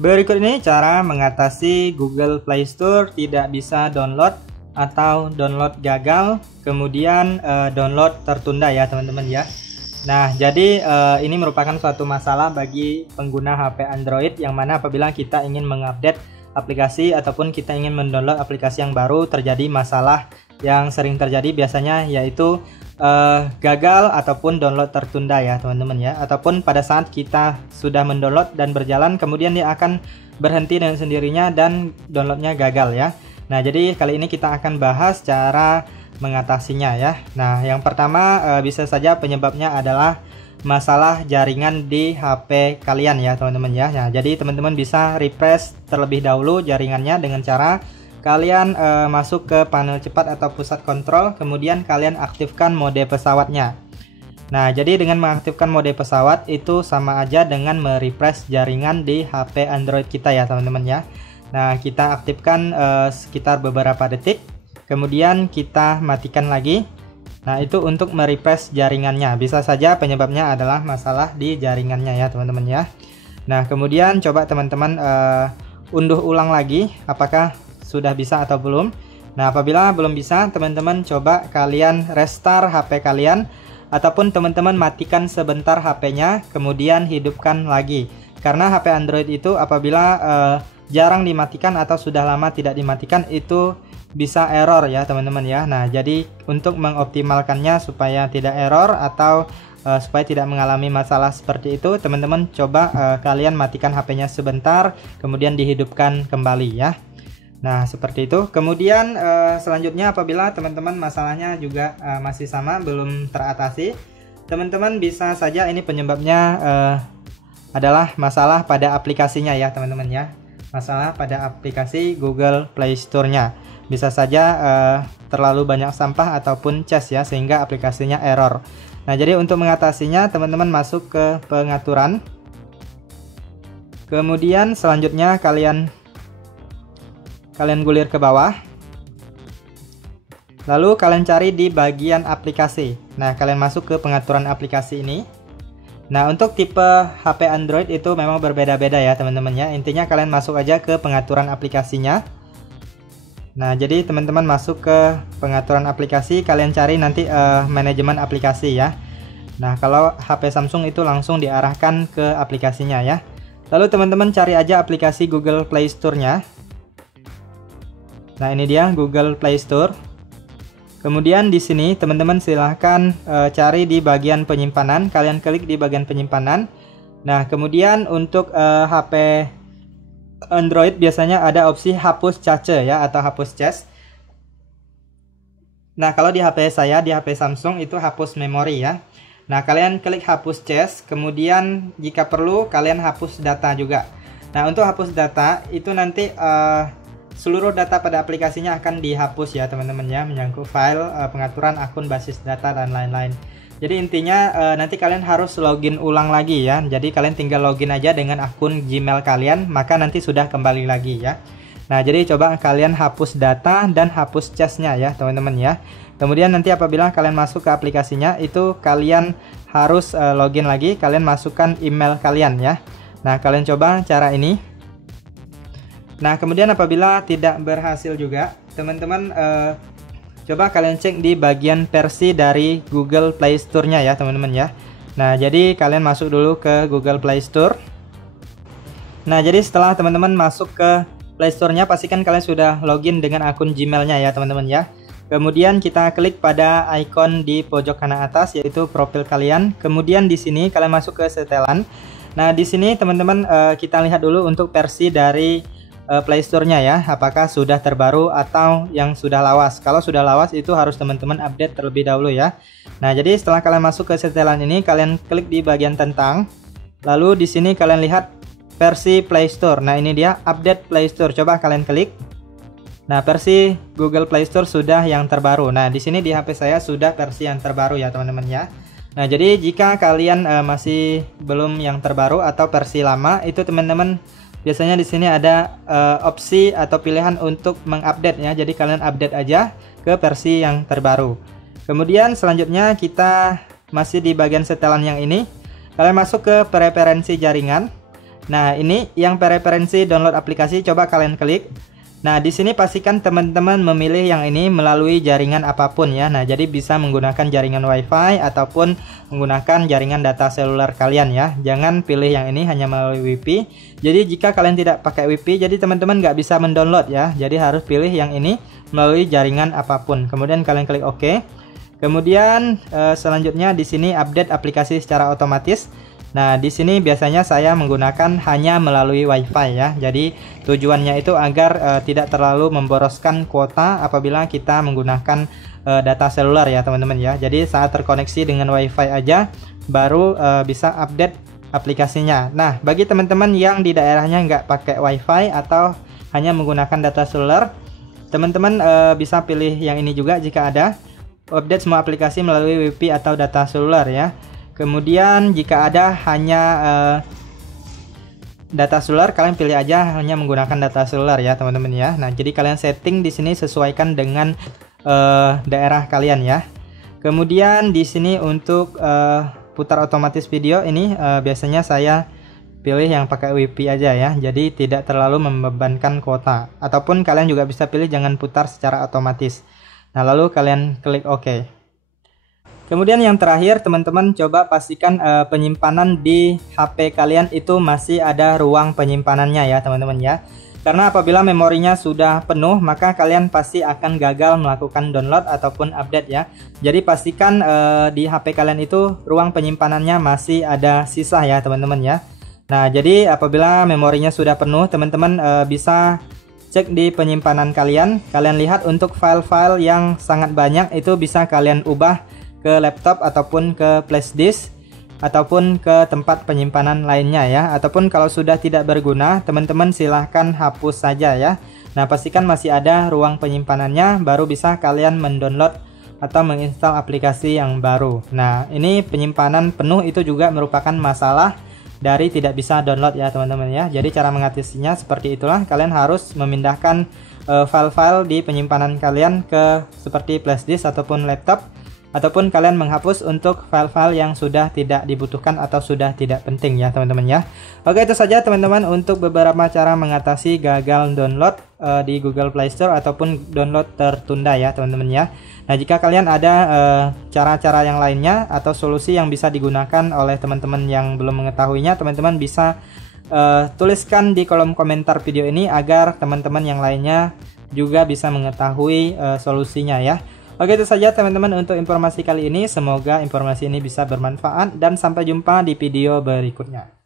Berikut ini cara mengatasi Google Play Store tidak bisa download atau download gagal, kemudian download tertunda ya teman-teman ya. Nah, jadi ini merupakan suatu masalah bagi pengguna HP Android yang mana apabila kita ingin mengupdate aplikasi ataupun kita ingin mendownload aplikasi yang baru, terjadi masalah yang sering terjadi biasanya yaitu gagal ataupun download tertunda ya teman-teman ya, ataupun pada saat kita sudah mendownload dan berjalan kemudian dia akan berhenti dengan sendirinya dan downloadnya gagal ya. Nah, jadi kali ini kita akan bahas cara mengatasinya ya. Nah, yang pertama bisa saja penyebabnya adalah masalah jaringan di HP kalian ya teman-teman ya. Nah, jadi teman-teman bisa refresh terlebih dahulu jaringannya dengan cara kalian masuk ke panel cepat atau pusat kontrol, kemudian kalian aktifkan mode pesawatnya. Nah, jadi dengan mengaktifkan mode pesawat itu sama aja dengan merefresh jaringan di HP Android kita ya teman-teman ya. Nah, kita aktifkan sekitar beberapa detik, kemudian kita matikan lagi. Nah, itu untuk merefresh jaringannya. Bisa saja penyebabnya adalah masalah di jaringannya ya teman-teman ya. Nah, kemudian coba teman-teman unduh ulang lagi apakah sudah bisa atau belum. Nah, apabila belum bisa, teman-teman coba kalian restart HP kalian ataupun teman-teman matikan sebentar HP-nya kemudian hidupkan lagi. Karena HP Android itu apabila jarang dimatikan atau sudah lama tidak dimatikan itu bisa error ya teman-teman ya. Nah, jadi untuk mengoptimalkannya supaya tidak error atau supaya tidak mengalami masalah seperti itu, teman-teman coba kalian matikan HP-nya sebentar kemudian dihidupkan kembali ya. Nah, seperti itu. Kemudian selanjutnya apabila teman-teman masalahnya juga masih sama, belum teratasi, teman-teman bisa saja ini penyebabnya adalah masalah pada aplikasinya ya teman-teman ya. Masalah pada aplikasi Google Play Store-nya. Bisa saja terlalu banyak sampah ataupun cache ya sehingga aplikasinya error. Nah, jadi untuk mengatasinya teman-teman masuk ke pengaturan. Kemudian selanjutnya kalian gulir ke bawah. Lalu kalian cari di bagian aplikasi. Nah, kalian masuk ke pengaturan aplikasi ini. Nah, untuk tipe HP Android itu memang berbeda-beda ya teman-teman ya. Intinya kalian masuk aja ke pengaturan aplikasinya. Nah, jadi teman-teman masuk ke pengaturan aplikasi, kalian cari nanti manajemen aplikasi ya. Nah, kalau HP Samsung itu langsung diarahkan ke aplikasinya ya. Lalu teman-teman cari aja aplikasi Google Play Store-nya. Nah, ini dia Google Play Store. Kemudian di sini teman-teman silahkan cari di bagian penyimpanan. Kalian klik di bagian penyimpanan. Nah, kemudian untuk HP Android biasanya ada opsi hapus cache ya atau hapus cache. Nah, kalau di HP saya, di HP Samsung itu hapus memori ya. Nah, kalian klik hapus cache, kemudian jika perlu kalian hapus data juga. Nah, untuk hapus data itu nanti seluruh data pada aplikasinya akan dihapus ya teman-teman ya, menyangkut file, pengaturan akun, basis data dan lain-lain. Jadi intinya nanti kalian harus login ulang lagi ya. Jadi kalian tinggal login aja dengan akun Gmail kalian, maka nanti sudah kembali lagi ya. Nah, jadi coba kalian hapus data dan hapus cache-nya ya teman-teman ya. Kemudian nanti apabila kalian masuk ke aplikasinya itu kalian harus login lagi, kalian masukkan email kalian ya. Nah, kalian coba cara ini. Nah, kemudian apabila tidak berhasil juga, teman-teman coba kalian cek di bagian versi dari Google Play Store-nya ya teman-teman ya. Nah, jadi kalian masuk dulu ke Google Play Store. Nah, jadi setelah teman-teman masuk ke Play Store-nya, pastikan kalian sudah login dengan akun Gmail-nya ya teman-teman ya. Kemudian kita klik pada icon di pojok kanan atas yaitu profil kalian. Kemudian di sini kalian masuk ke setelan. Nah, di sini teman-teman kita lihat dulu untuk versi dari Play Store-nya ya, apakah sudah terbaru atau yang sudah lawas. Kalau sudah lawas itu harus teman-teman update terlebih dahulu ya. Nah, jadi setelah kalian masuk ke setelan ini, kalian klik di bagian tentang. Lalu di sini kalian lihat versi Play Store. Nah, ini dia update Play Store. Coba kalian klik. Nah, versi Google Play Store sudah yang terbaru. Nah, di sini di HP saya sudah versi yang terbaru ya teman-teman ya. Nah, jadi jika kalian masih belum yang terbaru atau versi lama, itu teman-teman biasanya di sini ada opsi atau pilihan untuk mengupdate ya. Jadi kalian update aja ke versi yang terbaru. Kemudian selanjutnya kita masih di bagian setelan yang ini. Kalian masuk ke preferensi jaringan. Nah, ini yang preferensi download aplikasi, coba kalian klik. Nah, di sini pastikan teman-teman memilih yang ini melalui jaringan apapun ya. Nah, jadi bisa menggunakan jaringan WiFi ataupun menggunakan jaringan data seluler kalian ya. Jangan pilih yang ini hanya melalui WiFi. Jadi jika kalian tidak pakai WiFi, jadi teman-teman nggak bisa mendownload ya. Jadi harus pilih yang ini melalui jaringan apapun. Kemudian kalian klik OK. Kemudian selanjutnya di sini update aplikasi secara otomatis. Nah, di sini biasanya saya menggunakan hanya melalui WiFi ya. Jadi tujuannya itu agar tidak terlalu memboroskan kuota apabila kita menggunakan data seluler ya teman-teman ya. Jadi saat terkoneksi dengan WiFi aja baru bisa update aplikasinya. Nah, bagi teman-teman yang di daerahnya nggak pakai WiFi atau hanya menggunakan data seluler, teman-teman bisa pilih yang ini juga jika ada. Update semua aplikasi melalui WiFi atau data seluler ya. Kemudian jika ada hanya data seluler, kalian pilih aja hanya menggunakan data seluler ya teman-teman ya. Nah, jadi kalian setting di sini sesuaikan dengan daerah kalian ya. Kemudian di sini untuk putar otomatis video ini biasanya saya pilih yang pakai WiFi aja ya. Jadi tidak terlalu membebankan kuota. Ataupun kalian juga bisa pilih jangan putar secara otomatis. Nah, lalu kalian klik OK. Kemudian yang terakhir teman-teman coba pastikan penyimpanan di HP kalian itu masih ada ruang penyimpanannya ya teman-teman ya. Karena apabila memorinya sudah penuh maka kalian pasti akan gagal melakukan download ataupun update ya. Jadi pastikan di HP kalian itu ruang penyimpanannya masih ada sisa ya teman-teman ya. Nah, jadi apabila memorinya sudah penuh teman-teman bisa cek di penyimpanan kalian. Kalian lihat untuk file-file yang sangat banyak itu bisa kalian ubah ke laptop ataupun ke flash disk ataupun ke tempat penyimpanan lainnya ya. Ataupun kalau sudah tidak berguna teman-teman silahkan hapus saja ya. Nah, pastikan masih ada ruang penyimpanannya baru bisa kalian mendownload atau menginstal aplikasi yang baru. Nah, ini penyimpanan penuh itu juga merupakan masalah dari tidak bisa download ya teman-teman ya. Jadi cara mengatasinya seperti itulah, kalian harus memindahkan file-file di penyimpanan kalian ke seperti flash disk ataupun laptop. Ataupun kalian menghapus untuk file-file yang sudah tidak dibutuhkan atau sudah tidak penting ya teman-teman ya. Oke, itu saja teman-teman untuk beberapa cara mengatasi gagal download di Google Play Store ataupun download tertunda ya teman-teman ya. Nah, jika kalian ada cara-cara yang lainnya atau solusi yang bisa digunakan oleh teman-teman yang belum mengetahuinya, teman-teman bisa tuliskan di kolom komentar video ini agar teman-teman yang lainnya juga bisa mengetahui solusinya ya. Oke, itu saja teman-teman untuk informasi kali ini. Semoga informasi ini bisa bermanfaat dan sampai jumpa di video berikutnya.